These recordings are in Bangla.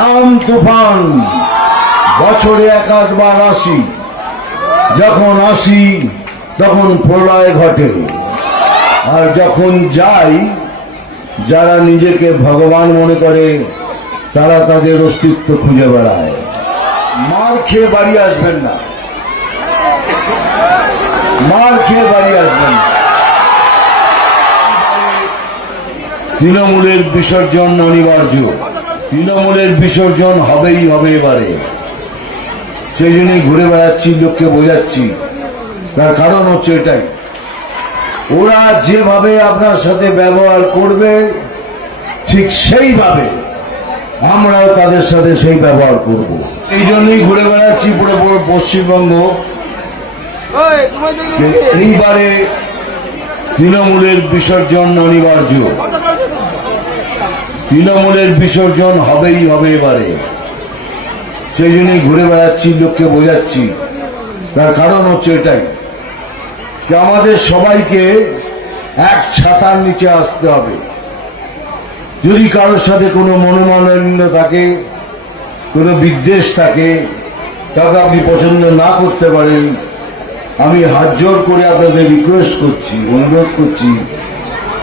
নাম তুফান। বছরে একাধবার আসি। যখন আসি, তখন প্রলয় ঘটে। আর যখন যাই, যারা নিজেকে ভগবান মনে করে, তারা তাদের অস্তিত্ব খুঁজে বেড়ায়। মার খেয়ে বাড়ি আসবেন না। মার খেয়ে বাড়ি আসবেন না। তৃণমূলের বিসর্জন অনিবার্য। তৃণমূলের বিসর্জন হবেই হবে এবারে। সেই জন্যই ঘুরে বেড়াচ্ছি লোককে বোঝাচ্ছি। তার কারণ হচ্ছে এটাই। ওরা যেভাবে আপনার সাথে ব্যবহার করবে ঠিক সেইভাবে আমরাও তাদের সাথে সেই ব্যবহার করব। এই জন্যই ঘুরে বেড়াচ্ছি পুরো পুরো পশ্চিমবঙ্গ। এইবারে তৃণমূলের বিসর্জন অনিবার্য। তৃণমূলের বিসর্জন হবেই হবে এবারে। সেই জন্যই ঘুরে বেড়াচ্ছি, লোককে বোঝাচ্ছি। তার কারণ হচ্ছে এটাই যে আমাদের সবাইকে এক ছাতার নিচে আসতে হবে। যদি কারোর সাথে কোনো মনোমালিন্য থাকে, কোনো বিদ্বেষ থাকে তাকে আপনি পছন্দ না করতে পারেন, আমি হাত জোর করে আপনাদের রিকোয়েস্ট করছি, অনুরোধ করছি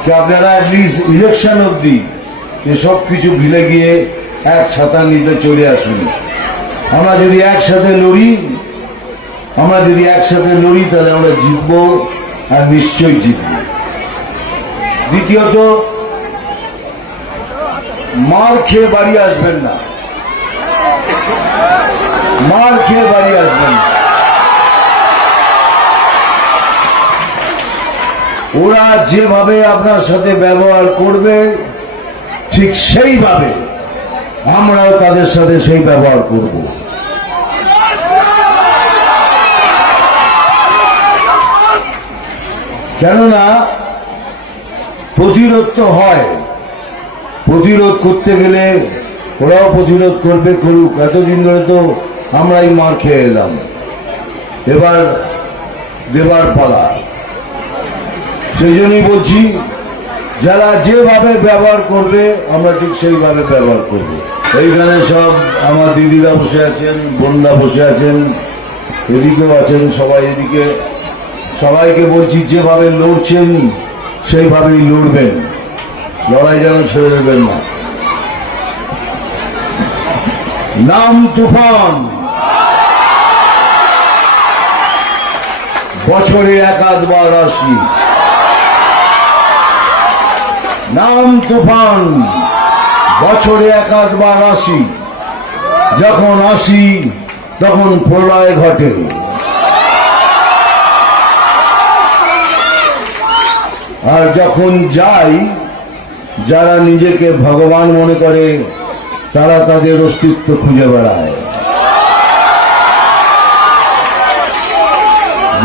যে আপনারা অ্যাটলিস্ট ইলেকশন অবধি এসব কিছু ভুলে গিয়ে এক ছাতা নিতে চলে আসুন। আমরা যদি একসাথে লড়ি, আমরা যদি একসাথে লড়ি, তাহলে আমরা জিতব আর নিশ্চয়ই জিতব। দ্বিতীয়ত, মার খেয়ে বাড়ি আসবেন না। মার খেয়ে বাড়ি আসবেন না। ওরা যেভাবে আপনার সাথে ব্যবহার করবে ঠিক সেইভাবে আমরাও তাদের সাথে সেই ব্যবহার করব। কেননা প্রতিরোধ তো হয়। প্রতিরোধ করতে গেলে ওরাও প্রতিরোধ করবে, করুক। এতদিন ধরে তো আমরাই মার খেয়ে এলাম। এবার দেবার পালা। সেই জন্যই বলছি যারা যেভাবে ব্যবহার করবে, আমরা ঠিক সেইভাবে ব্যবহার করব। এইখানে সব আমার দিদিরা বসে আছেন, বোনরা বসে আছেন, এদিকেও আছেন সবাই এদিকে। সবাইকে বলছি, যেভাবে লড়ছেন, সেইভাবেই লড়বেন। লড়াই যেন ছেড়ে দেবেন না। নাম তুফান। বছরে একাধবার আসি। নাম তুফান। বছরে একাধবার আসি। যখন আসি, তখন প্রলয় ঘটে। আর যখন যাই, যারা নিজেকে ভগবান মনে করে, তারা তাদের অস্তিত্ব খুঁজে বেড়ায়।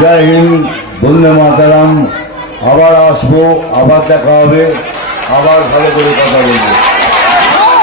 জয় হিন্দ, বন্দে মাতারাম। আবার আসব, আবার দেখা হবে। আবার ভালো করে কথা বলব।